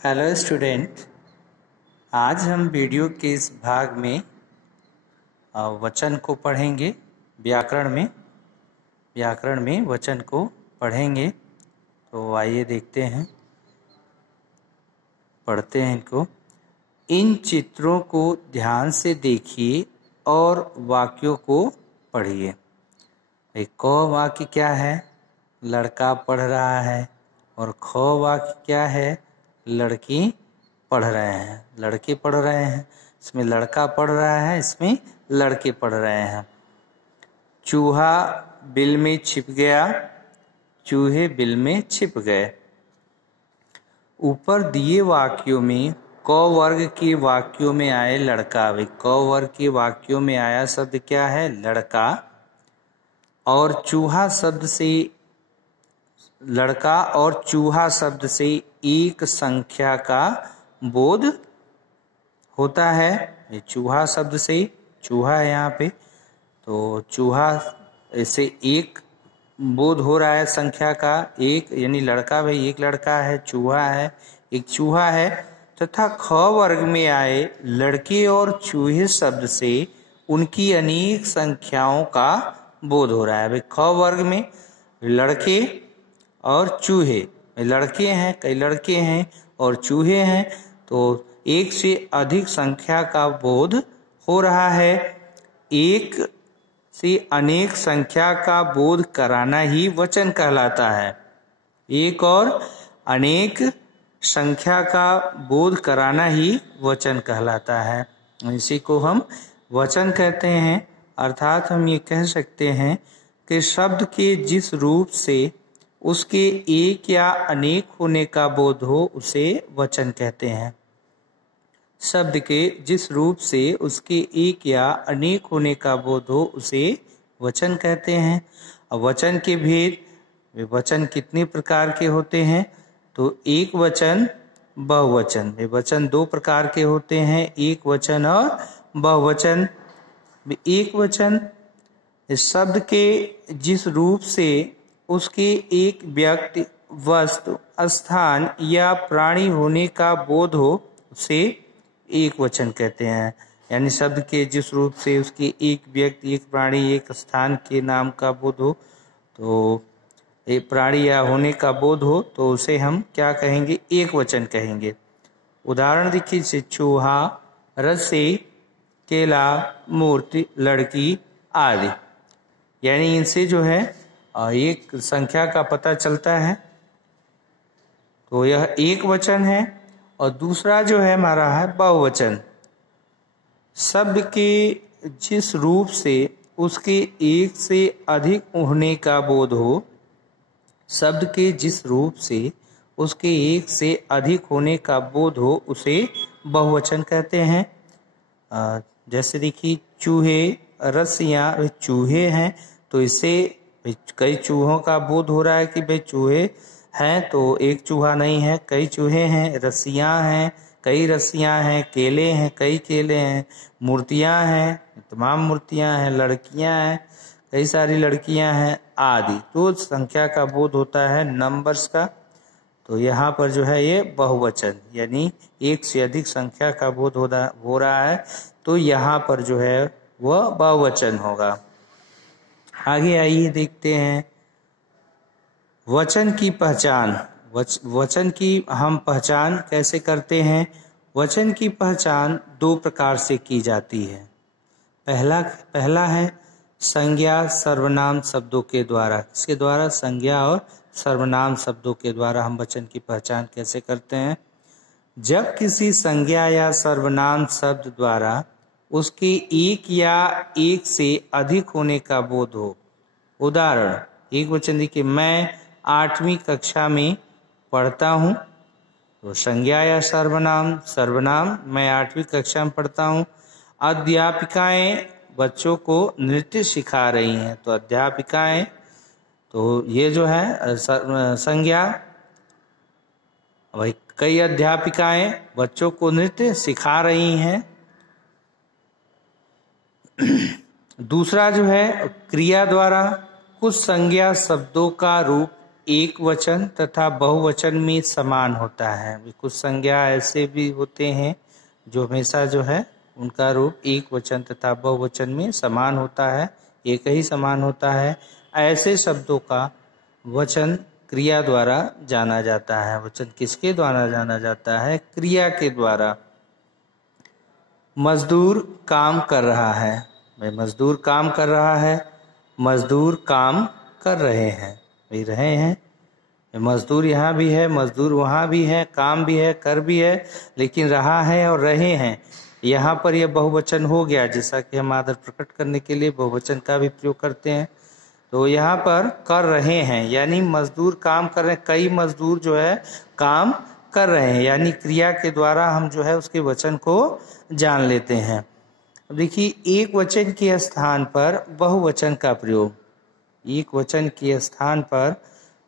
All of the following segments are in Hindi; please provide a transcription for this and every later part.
Hello student. आज हम वीडियो के इस भाग में वचन को पढ़ेंगे। व्याकरण में वचन को पढ़ेंगे। तो आइए देखते हैं, पढ़ते हैं इनको। इन चित्रों को ध्यान से देखिए और वाक्यों को पढ़िए। एक क वाक्य क्या है? लड़का पढ़ रहा है। और ख वाक्य क्या है? लड़की पढ़ रहे हैं, लड़के पढ़ रहे हैं। इसमें लड़का पढ़ रहा है, इसमें लड़के पढ़ रहे हैं। चूहा बिल में छिप गया, चूहे बिल में छिप गए। ऊपर दिए वाक्यों में क वर्ग के वाक्यों में आए लड़का। भाई क वर्ग के वाक्यों में आया शब्द क्या है? लड़का। और चूहा शब्द से, लड़का और चूहा शब्द से एक संख्या का बोध होता है। ये चूहा शब्द से, चूहा है यहाँ पे, तो चूहा से एक बोध हो रहा है संख्या का एक, यानी लड़का। भाई एक लड़का है, चूहा है, एक चूहा है। तथा ख वर्ग में आए लड़के और चूहे शब्द से उनकी अनेक संख्याओं का बोध हो रहा है। भाई ख वर्ग में लड़के और चूहे, लड़के हैं, कई लड़के हैं और चूहे हैं, तो एक से अधिक संख्या का बोध हो रहा है। एक से अनेक संख्या का बोध कराना ही वचन कहलाता है। एक और अनेक संख्या का बोध कराना ही वचन कहलाता है। इसी को हम वचन कहते हैं। अर्थात हम ये कह सकते हैं कि शब्द के जिस रूप से उसके एक या अनेक होने का बोध हो उसे वचन कहते हैं। शब्द के जिस रूप से उसके एक या अनेक होने का बोध हो उसे वचन कहते हैं। अब वचन के भेद, वचन कितने प्रकार के होते हैं? तो एक वचन, बहुवचन। वचन दो प्रकार के होते हैं, एक वचन और बहुवचन। एक वचन इस शब्द के जिस रूप से उसके एक व्यक्ति, वस्तु, स्थान या प्राणी होने का बोध हो उसे एक वचन कहते हैं। यानी शब्द के जिस रूप से उसके एक व्यक्ति, एक प्राणी, एक स्थान के नाम का बोध हो, तो एक प्राणी या होने का बोध हो, तो उसे हम क्या कहेंगे? एक वचन कहेंगे। उदाहरण देखिए, चूहा, रस्सी, केला, मूर्ति, लड़की आदि। यानी इनसे जो है एक संख्या का पता चलता है, तो यह एक वचन है। और दूसरा जो है हमारा है बहुवचन। शब्द के जिस रूप से उसके एक से अधिक होने का बोध हो, शब्द के जिस रूप से उसके एक से अधिक होने का बोध हो उसे बहुवचन कहते हैं। जैसे देखिए, चूहे, रस्सियाँ, चूहे हैं, तो इससे कई चूहों का बोध हो रहा है कि भाई चूहे हैं, तो एक चूहा नहीं है, कई चूहे हैं। रस्सियाँ हैं, कई रस्सियाँ हैं। केले हैं, कई केले हैं। मूर्तियाँ हैं, तमाम मूर्तियाँ हैं। लड़कियाँ हैं, कई सारी लड़कियाँ हैं आदि। तो संख्या का बोध होता है, नंबर्स का। तो यहाँ पर जो है ये बहुवचन, यानी एक से अधिक संख्या का बोध हो रहा है, तो यहाँ पर जो है वह बहुवचन होगा। आगे आइए देखते हैं वचन की पहचान। वचन की हम पहचान कैसे करते हैं? वचन की पहचान दो प्रकार से की जाती है। पहला है संज्ञा सर्वनाम शब्दों के द्वारा। इसके द्वारा, संज्ञा और सर्वनाम शब्दों के द्वारा हम वचन की पहचान कैसे करते हैं? जब किसी संज्ञा या सर्वनाम शब्द द्वारा उसके एक या एक से अधिक होने का बोध हो। उदाहरण, एक वचन देखिए, मैं 8वीं कक्षा में पढ़ता हूँ। तो संज्ञा या सर्वनाम, मैं 8वीं कक्षा में पढ़ता हूँ। अध्यापिकाएं बच्चों को नृत्य सिखा रही हैं, तो अध्यापिकाएं, तो ये जो है संज्ञा। भाई कई अध्यापिकाएं बच्चों को नृत्य सिखा रही हैं। दूसरा जो है क्रिया द्वारा कुछ संज्ञा शब्दों का रूप एक वचन तथा बहुवचन में समान होता है। कुछ संज्ञा ऐसे भी होते हैं जो हमेशा जो है उनका रूप एक वचन तथा बहुवचन में समान होता है, एक ही समान होता है। ऐसे शब्दों का वचन क्रिया द्वारा जाना जाता है। वचन किसके द्वारा जाना जाता है? क्रिया के द्वारा। मजदूर काम कर रहा है, भाई मजदूर काम कर रहा है, मजदूर काम कर रहे हैं, भाई रहे हैं। मजदूर यहाँ भी है, मजदूर वहाँ भी है, काम भी है, कर भी है, लेकिन रहा है और रहे हैं। यहाँ पर यह बहुवचन हो गया, जैसा कि हम आदर प्रकट करने के लिए बहुवचन का भी प्रयोग करते हैं। तो यहाँ पर कर रहे हैं यानी मजदूर काम कर रहे हैं, कई मजदूर जो है काम कर रहे हैं, यानी क्रिया के द्वारा हम जो है उसके वचन को जान लेते हैं। अब देखिए, एक वचन के स्थान पर बहुवचन का प्रयोग, एक वचन के स्थान पर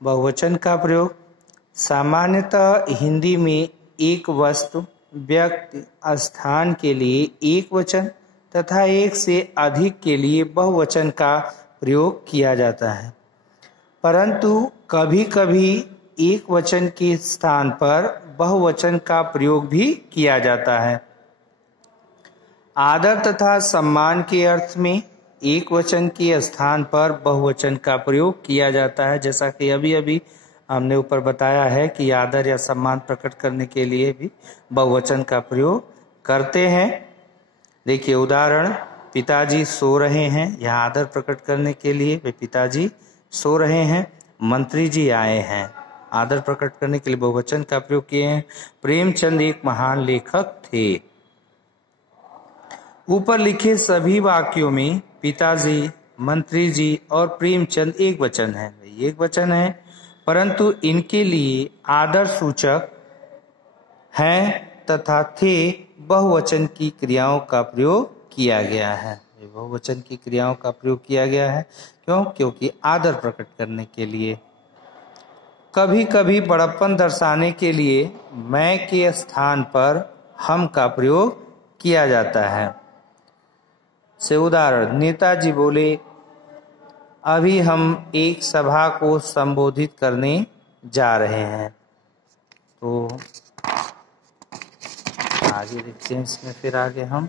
बहुवचन का प्रयोग। सामान्यतः हिंदी में एक वस्तु, व्यक्ति, स्थान के लिए एक वचन तथा एक से अधिक के लिए बहुवचन का प्रयोग किया जाता है, परंतु कभी कभी एक वचन के स्थान पर बहुवचन का प्रयोग भी किया जाता है। आदर तथा सम्मान के अर्थ में एक वचन के स्थान पर बहुवचन का प्रयोग किया जाता है, जैसा कि अभी अभी हमने ऊपर बताया है कि आदर या सम्मान प्रकट करने के लिए भी बहुवचन का प्रयोग करते हैं। देखिए उदाहरण, पिताजी सो रहे हैं, यहाँ आदर प्रकट करने के लिए वे पिताजी सो रहे हैं। मंत्री जी आए हैं, आदर प्रकट करने के लिए बहुवचन का प्रयोग किए हैं। प्रेमचंद एक महान लेखक थे। ऊपर लिखे सभी वाक्यों में पिताजी, मंत्री जी और प्रेमचंद एक वचन है, एक वचन है, परंतु इनके लिए आदर सूचक हैं तथा थे बहुवचन की क्रियाओं का प्रयोग किया गया है। बहुवचन की क्रियाओं का प्रयोग किया गया है क्यों? क्योंकि आदर प्रकट करने के लिए। कभी कभी बड़प्पन दर्शाने के लिए मैं के स्थान पर हम का प्रयोग किया जाता है। से उदाहरण, नेताजी बोले, अभी हम एक सभा को संबोधित करने जा रहे हैं। तो आगे देखते हैं इसमें, फिर आगे हम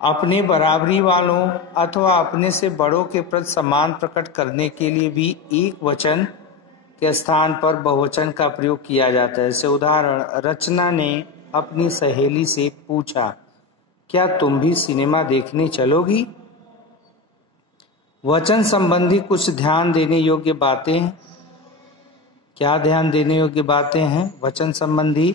अपने बराबरी वालों अथवा अपने से बड़ों के प्रति सम्मान प्रकट करने के लिए भी एक वचन के स्थान पर बहुवचन का प्रयोग किया जाता है। जैसे उदाहरण, रचना ने अपनी सहेली से पूछा, क्या तुम भी सिनेमा देखने चलोगी? वचन संबंधी कुछ ध्यान देने योग्य बातें हैं। क्या ध्यान देने योग्य बातें हैं वचन संबंधी?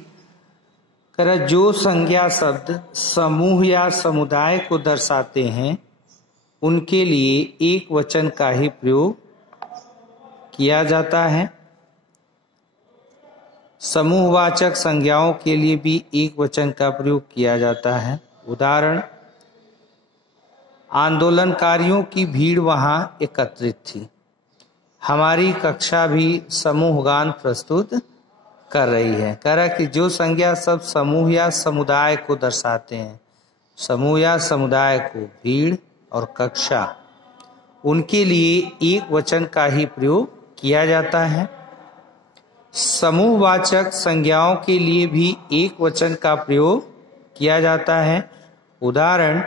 जो संज्ञा शब्द समूह या समुदाय को दर्शाते हैं उनके लिए एक वचन का ही प्रयोग किया जाता है। समूहवाचक संज्ञाओं के लिए भी एक वचन का प्रयोग किया जाता है। उदाहरण, आंदोलनकारियों की भीड़ वहां एकत्रित थी। हमारी कक्षा भी समूह गान प्रस्तुत कर रही है। कह रहा कि जो संज्ञा सब समूह या समुदाय को दर्शाते हैं, समूह या समुदाय को, भीड़ और कक्षा, उनके लिए एक वचन का ही प्रयोग किया जाता है। समूहवाचक संज्ञाओं के लिए भी एक वचन का प्रयोग किया जाता है। उदाहरण,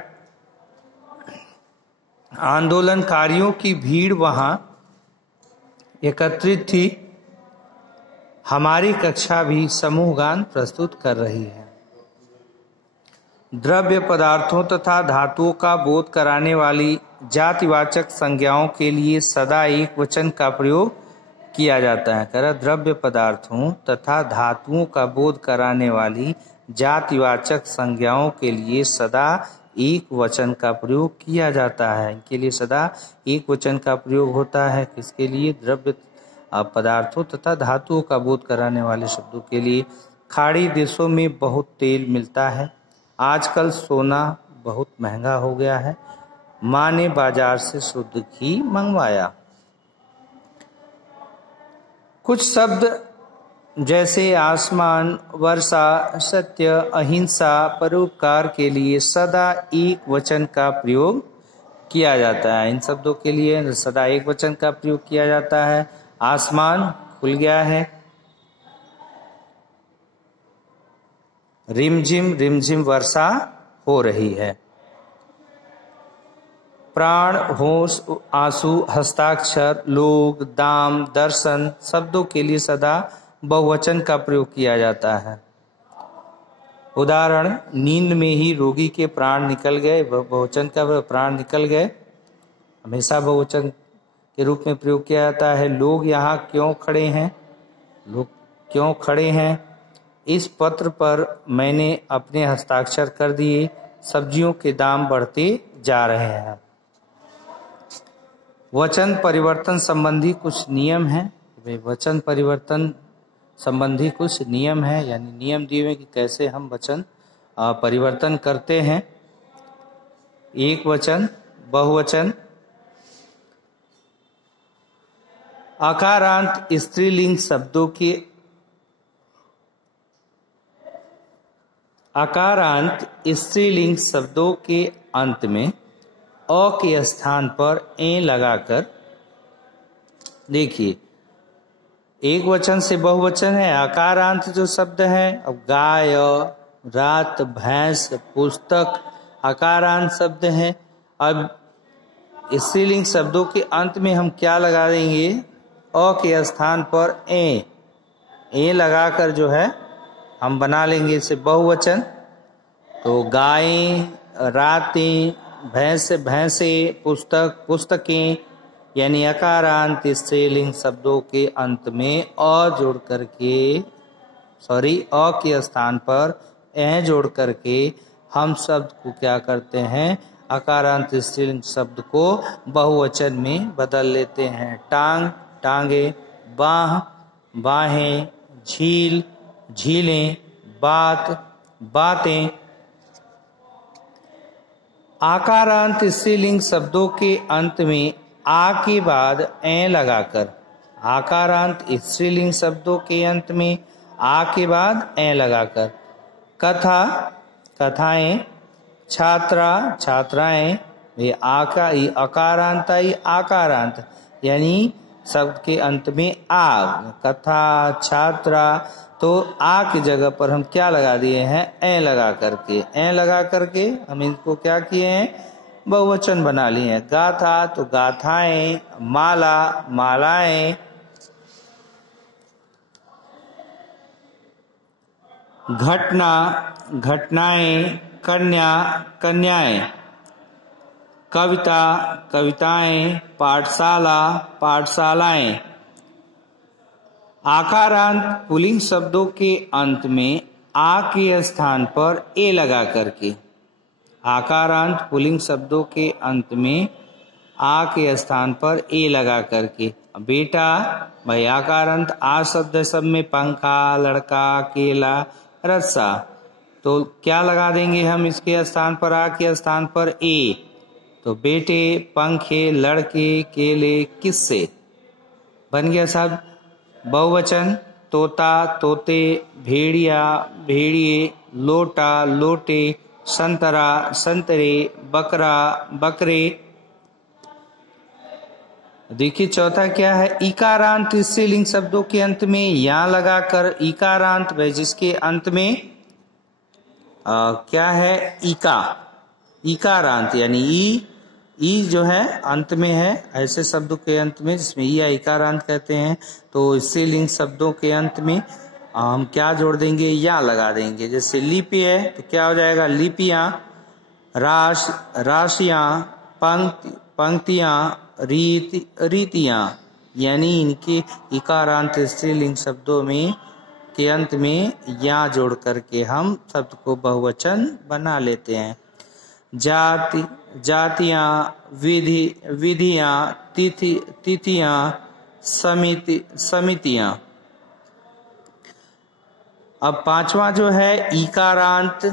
आंदोलनकारियों की भीड़ वहां एकत्रित थी। हमारी कक्षा भी समूह गान प्रस्तुत कर रही है। द्रव्य पदार्थों तथा धातुओं का बोध कराने वाली जातिवाचक संज्ञाओं के लिए सदा एक वचन का प्रयोग किया जाता है। द्रव्य पदार्थों तथा धातुओं का बोध कराने वाली जातिवाचक संज्ञाओं के लिए सदा एक वचन का प्रयोग किया जाता है। इनके लिए सदा एक वचन का प्रयोग होता है। किसके लिए? द्रव्य पदार्थों तथा धातुओं का बोध कराने वाले शब्दों के लिए। खाड़ी देशों में बहुत तेल मिलता है। आजकल सोना बहुत महंगा हो गया है। माँ ने बाजार से शुद्ध घी मंगवाया। कुछ शब्द जैसे आसमान, वर्षा, सत्य, अहिंसा, परोपकार के लिए सदा एक वचन का प्रयोग किया जाता है। इन शब्दों के लिए सदा एक वचन का प्रयोग किया जाता है। आसमान खुल गया है। रिमझिम रिमझिम वर्षा हो रही है। प्राण, होश, आंसू, हस्ताक्षर, लोग, दाम, दर्शन शब्दों के लिए सदा बहुवचन का प्रयोग किया जाता है। उदाहरण, नींद में ही रोगी के प्राण निकल गए, बहुवचन का प्राण निकल गए हमेशा बहुवचन के रूप में प्रयोग किया जाता है। लोग यहाँ क्यों खड़े हैं, लोग क्यों खड़े हैं। इस पत्र पर मैंने अपने हस्ताक्षर कर दिए। सब्जियों के दाम बढ़ते जा रहे हैं। वचन परिवर्तन संबंधी कुछ नियम हैं। वचन परिवर्तन संबंधी कुछ नियम है, यानी नियम दिए हुए कि कैसे हम वचन परिवर्तन करते हैं। एक वचन, बहुवचन। आकारांत स्त्रीलिंग शब्दों के अंत में अ के स्थान पर ए लगाकर, देखिए एक वचन से बहुवचन है। आकारांत जो शब्द है, अब गाय, रात, भैंस, पुस्तक आकारांत शब्द है। अब स्त्रीलिंग शब्दों के अंत में हम क्या लगा देंगे, अ के स्थान पर ए लगाकर जो है हम बना लेंगे इसे बहुवचन। तो गायें, रातें, भैंसे, पुस्तक, पुस्तकें, यानी अकारांत स्त्रीलिंग शब्दों के अंत में अ के स्थान पर ए जोड़ करके हम शब्द को क्या करते हैं, अकारांत स्त्रीलिंग शब्द को बहुवचन में बदल लेते हैं। टांग, टांगे, बाह, बाहें, झील, झीलें, बात, बातें। आकारांत स्त्रीलिंग शब्दों के अंत में आ के बाद ए लगाकर, आकारांत स्त्रीलिंग शब्दों के अंत में आ के बाद ए लगाकर। कथा, कथाएं, छात्रा, छात्राएं, ये अकारांत आई आकारांत, यानी शब्द के अंत में आ। कथा, छात्रा, तो आ की जगह पर हम क्या लगा दिए हैं, ए लगा करके हम इनको क्या किए हैं, बहुवचन बना लिए हैं। गाथा, तो गाथाएं, माला, मालाएं, घटना, घटनाएं, कन्या, कन्याएं, कविता, कविताएं, पाठशाला, पाठशालाएं। आकारांत पुल्लिंग शब्दों के अंत में आ के स्थान पर ए लगा करके, आकारांत पुल्लिंग शब्दों के अंत में आ के स्थान पर ए लगा करके। बेटा, भाई आकारांत आ शब्द सब में पंखा, लड़का, केला, रस्सा, तो क्या लगा देंगे हम इसके स्थान पर, आ के स्थान पर ए। तो बेटे, पंखे, लड़के, केले, किस्से बन गया सब बहुवचन। तोता, तोते, भेड़िया, भेड़िए, लोटा, लोटे, संतरा, संतरे, बकरा, बकरे। देखिए चौथा क्या है, इकारांत स्त्रीलिंग शब्दों के अंत में या लगाकर, इकारांत भाई जिसके अंत में क्या है, इकारांत यानी ई जो है अंत में है, ऐसे शब्दों के अंत में जिसमें ई या इकारांत कहते हैं, तो स्त्रीलिंग शब्दों के अंत में हम क्या जोड़ देंगे, या लगा देंगे। जैसे लिपि है तो क्या हो जाएगा, लिपियां, राशियां, पंक्तियां, रीतियां, यानी इनके इकारांत स्त्रीलिंग शब्दों में के अंत में या जोड़ करके हम शब्द को बहुवचन बना लेते हैं। जाति, जातियां, विधियां, तिथियां, समितियां। अब पांचवा जो है इकारांत,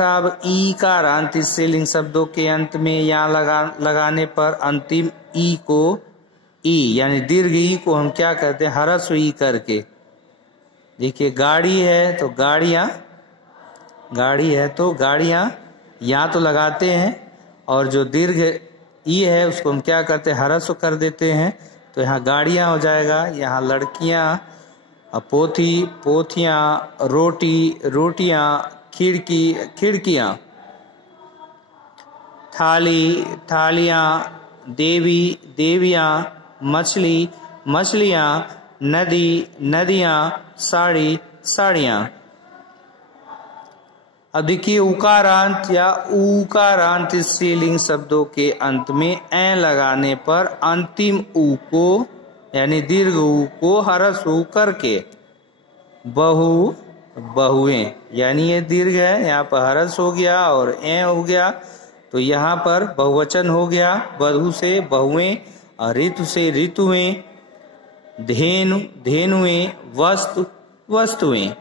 अब इकारांत स्त्रीलिंग शब्दों के अंत में या लगाने पर अंतिम ई को, ई यानी दीर्घ ई को हम क्या करते हैं, ह्रस्व ई करके। देखिए गाड़ी है तो गाड़ी है तो गाड़ियां या तो लगाते हैं, और जो दीर्घ ई है उसको हम क्या करते हैं, ह्रस्व कर देते हैं, तो यहाँ गाड़ियाँ हो जाएगा, यहाँ लड़कियाँ, पोथी पोथियाँ, रोटी रोटियाँ, खिड़की खिड़कियाँ, थाली थालियाँ, देवी देवियाँ, मछली मछलियाँ, नदी नदियाँ, साड़ी साड़ियाँ। अब देखिए उकारांत या ऊकारांत स्त्रीलिंग शब्दों के अंत में ए लगाने पर अंतिम ऊ को यानी दीर्घ ऊ को ह्रस्व ऊ करके बहु बहुएं, यानी ये दीर्घ है, यहाँ पर ह्रस्व हो गया और ए हो गया, तो यहाँ पर बहुवचन हो गया, बहु से बहुएं और ऋतु से ऋतुएं, धेनु धेनुएं, वस्तु वस्तुएं।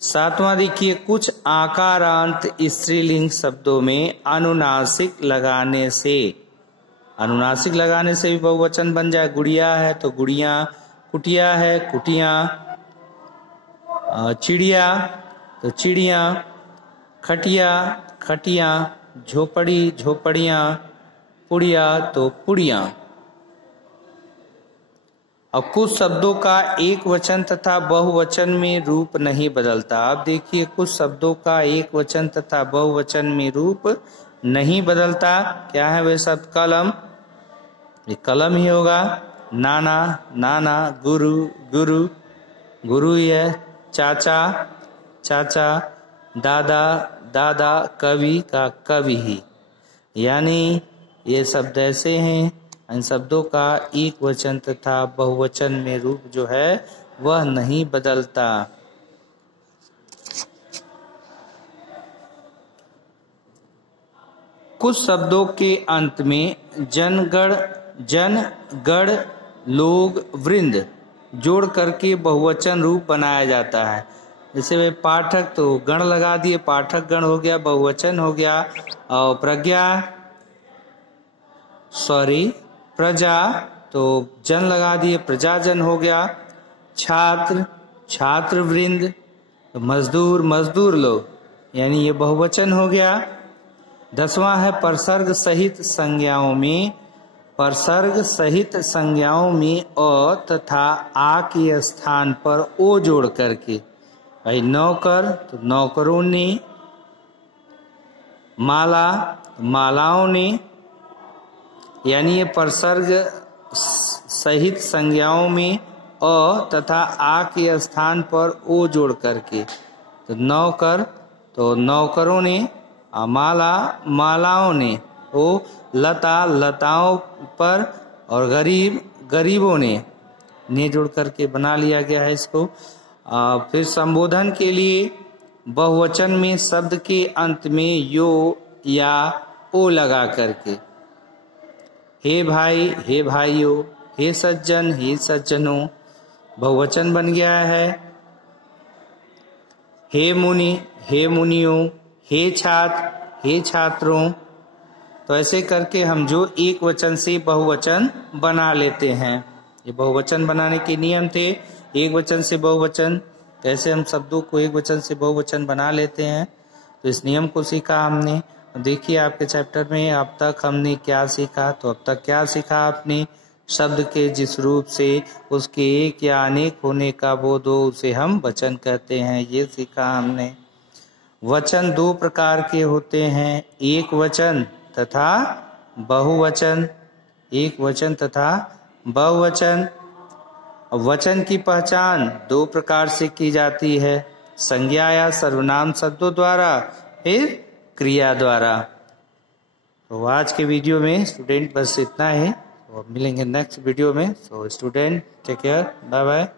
सातवां देखिए कुछ आकारांत स्त्रीलिंग शब्दों में अनुनासिक लगाने से भी बहुवचन बन जाए। गुड़िया है तो गुड़िया, कुटिया है कुटिया, चिड़िया तो चिड़िया, खटिया खटिया, झोपड़ी झोपड़ियाँ, पुड़िया तो पुड़िया। अब कुछ शब्दों का एक वचन तथा बहुवचन में रूप नहीं बदलता। अब देखिए कुछ शब्दों का एक वचन तथा बहुवचन में रूप नहीं बदलता। क्या है वे शब्द? कलम, ये कलम ही होगा। नाना नाना, गुरु गुरु गुरु ही है। चाचा चाचा, दादा दादा, कवि का कवि ही। यानी ये शब्द ऐसे हैं, इन शब्दों का एक वचन तथा बहुवचन में रूप जो है वह नहीं बदलता। कुछ शब्दों के अंत में जन गण लोग वृंद जोड़ करके बहुवचन रूप बनाया जाता है। जैसे वे पाठक तो गण लगा दिए, पाठक गण हो गया, बहुवचन हो गया। और प्रजा तो जन लगा दिए, प्रजाजन हो गया। छात्र छात्र वृंद, मजदूर मजदूर लोग, यानी ये बहुवचन हो गया। 10वां है परसर्ग सहित संज्ञाओं में अ तथा आ के स्थान पर ओ जोड़ करके। भाई नौकर तो नौकरों ने, माला मालाओं ने, यानी ये परसर्ग सहित संज्ञाओं में अ तथा आ के स्थान पर ओ जोड़ करके। तो नौकर तो नौकरों ने, माला मालाओं ने, ओ लता लताओं पर, और गरीब गरीबों ने जोड़ करके बना लिया गया है इसको। फिर संबोधन के लिए बहुवचन में शब्द के अंत में यो या ओ लगा करके। हे भाई हे भाइयों, हे सज्जन हे सज्जनों, बहुवचन बन गया है। हे मुनि हे मुनियों, हे छात्र हे छात्रों। तो ऐसे करके हम जो एक वचन से बहुवचन बना लेते हैं। ये बहुवचन बनाने के नियम थे, एक वचन से बहुवचन, कैसे हम शब्दों को एक वचन से बहुवचन बना लेते हैं। तो इस नियम को सीखा हमने। देखिए आपके चैप्टर में अब तक हमने क्या सीखा। तो अब तक क्या सीखा आपने? शब्द के जिस रूप से उसके एक या अनेक होने का बोध हो उसे हम वचन कहते हैं, ये सीखा हमने। वचन दो प्रकार के होते हैं, एक वचन तथा बहुवचन। एक वचन तथा बहुवचन। वचन की पहचान दो प्रकार से की जाती है, संज्ञा या सर्वनाम शब्दों द्वारा, फिर क्रिया द्वारा। तो आज के वीडियो में स्टूडेंट बस इतना ही। तो मिलेंगे नेक्स्ट वीडियो में। So student take care, bye bye.